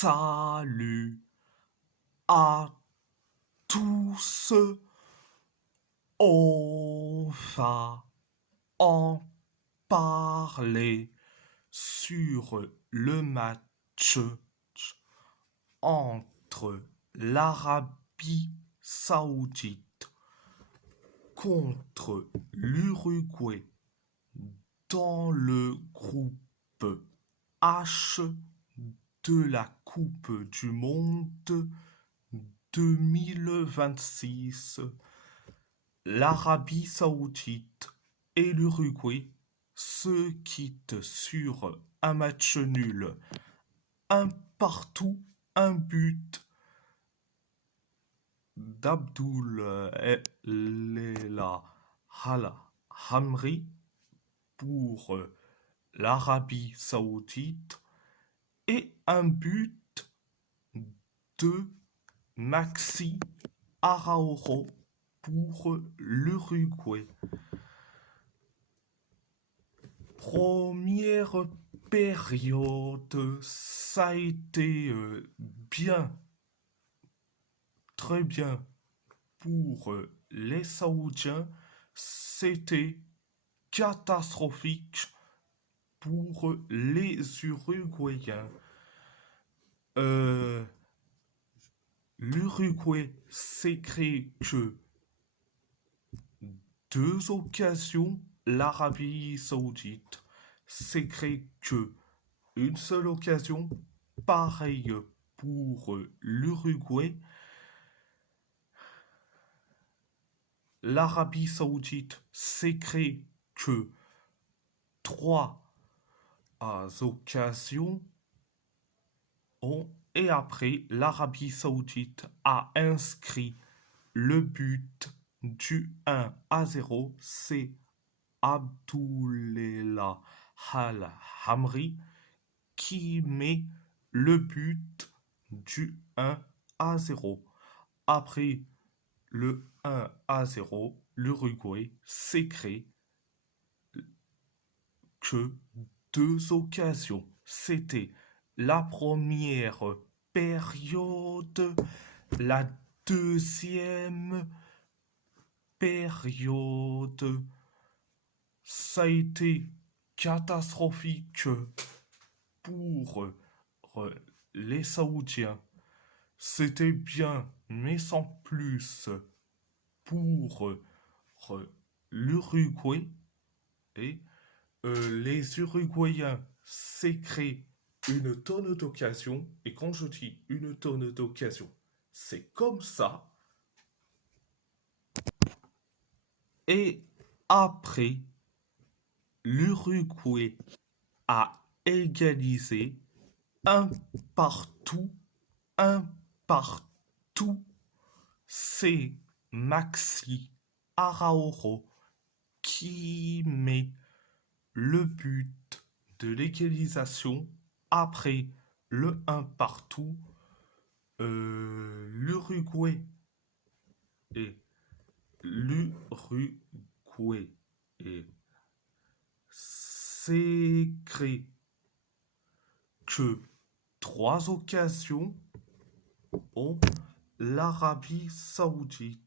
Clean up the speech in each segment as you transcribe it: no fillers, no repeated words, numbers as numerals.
Salut à tous, on va en parler sur le match entre l'Arabie Saoudite contre l'Uruguay dans le groupe H de la Coupe du Monde 2026. L'Arabie Saoudite et l'Uruguay se quittent sur un match nul, un partout, un but d'Abdoul Lela Al Hamri pour l'Arabie Saoudite et un but de Maxi Araujo pour l'Uruguay. Première période, ça a été bien, très bien pour les Saoudiens. C'était catastrophique pour les Uruguayens. L'Uruguay s'est créé que deux occasions, l'Arabie Saoudite s'est créé que une seule occasion, pareil pour l'Uruguay. L'Arabie Saoudite s'est créé que trois occasions. Et après, l'Arabie Saoudite a inscrit le but du 1-0. C'est Abdoulela Al Hamri qui met le but du 1-0. Après le 1-0, l'Uruguay s'est créé que deux occasions. C'était la première période, la deuxième période, ça a été catastrophique pour les Saoudiens. C'était bien, mais sans plus pour l'Uruguay. Et les Uruguayens s'est créé une tonne d'occasions. Et quand je dis une tonne d'occasions, c'est comme ça. Et après, l'Uruguay a égalisé un partout, un partout. C'est Maxi Araujo qui met le but de l'égalisation après le 1 partout. L'Uruguay s'est créé que trois occasions. L'Arabie Saoudite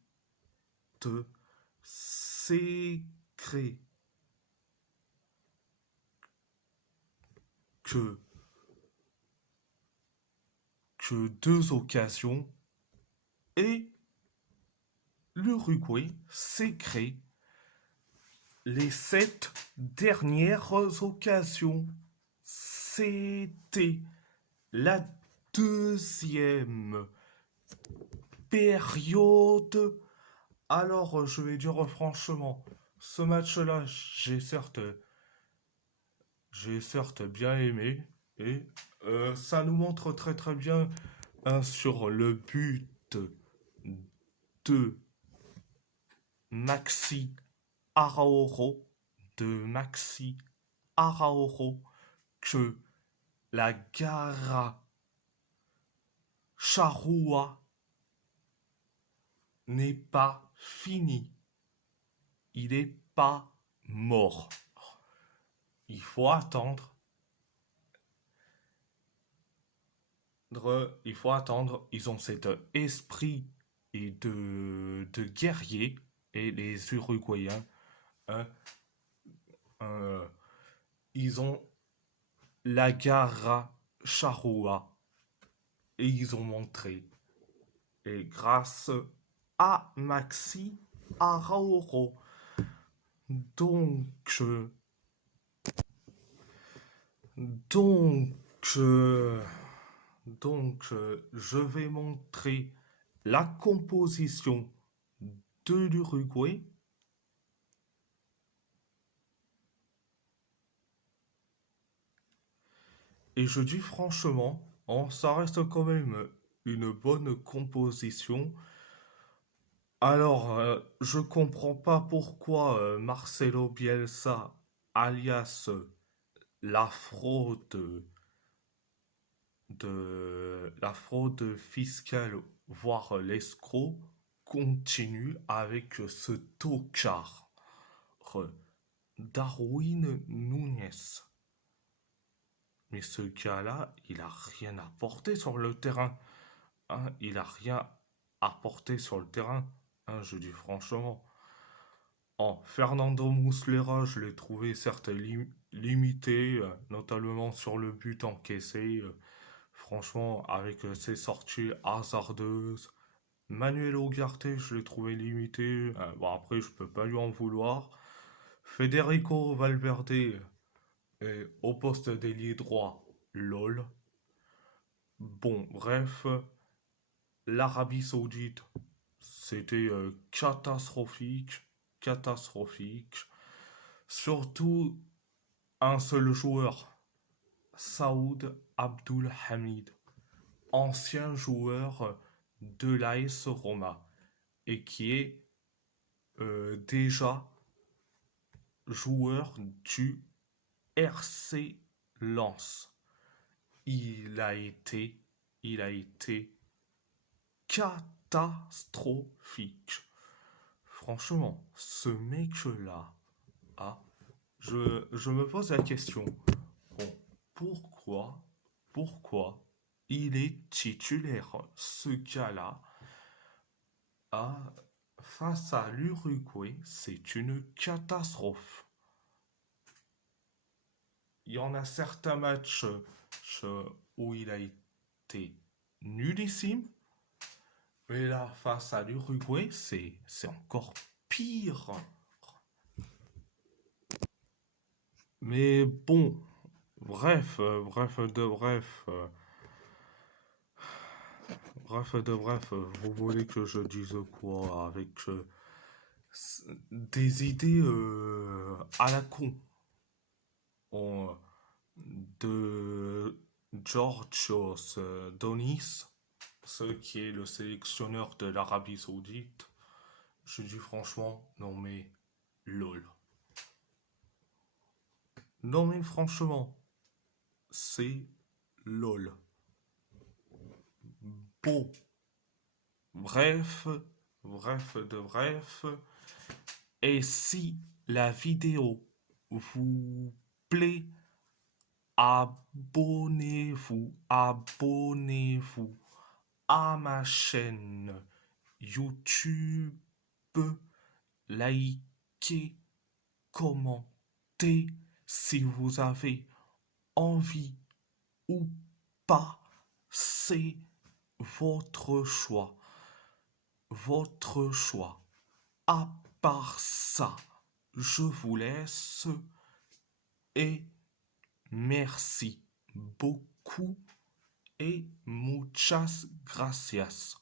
s'est créé que deux occasions et l'Uruguay s'est créé les 7 dernières occasions. C'était la deuxième période. Alors, je vais dire franchement, ce match-là, j'ai certes bien aimé. Et ça nous montre très très bien sur le but de Maxi Araujo, que la Gara Charrua n'est pas finie. Il n'est pas mort. Il faut attendre. il faut attendre. Ils ont cet esprit et de guerrier. Et les Uruguayens, hein, euh, ils ont la garra charrua. Et ils ont montré. Et grâce à Maxi Arauro. Donc, donc, euh, je vais montrer la composition de l'Uruguay. Et je dis franchement, ça reste quand même une bonne composition. Alors, je comprends pas pourquoi Marcelo Bielsa, alias la fraude la fraude fiscale, voire l'escroc, continue avec ce tocard, Darwin Núñez. Mais ce gars-là, il a rien apporté sur le terrain. Hein, il a rien apporté sur le terrain. Hein, je dis franchement. Fernando Muslera, je l'ai trouvé certes limité, notamment sur le but encaissé. Franchement, avec ses sorties hasardeuses. Manuel Ugarte, je l'ai trouvé limité. Bon, après, je peux pas lui en vouloir. Federico Valverde, au poste d'ailier droit, lol. Bon, bref, l'Arabie Saoudite, c'était catastrophique, catastrophique. Surtout un seul joueur, Saoud Abdul Hamid, ancien joueur de l'AS Roma et qui est déjà joueur du RC Lens. Il a été, il a été catastrophique. Franchement, ce mec-là, ah, je me pose la question, bon, pourquoi il est titulaire, ce gars-là, ah, face à l'Uruguay, c'est une catastrophe. Il y en a certains matchs où il a été nullissime, mais là, face à l'Uruguay, c'est encore pire. Mais bon, bref, vous voulez que je dise quoi avec des idées à la con on, de Georgios Donis, ce qui est le sélectionneur de l'Arabie Saoudite. Je dis franchement, non mais lol. Non mais franchement, c'est lol. Bon, bref, bref. Et si la vidéo vous plaît, abonnez-vous à ma chaîne YouTube, likez, commentez si vous avez envie ou pas, c'est votre choix. Votre choix. À part ça, je vous laisse et merci beaucoup et muchas gracias.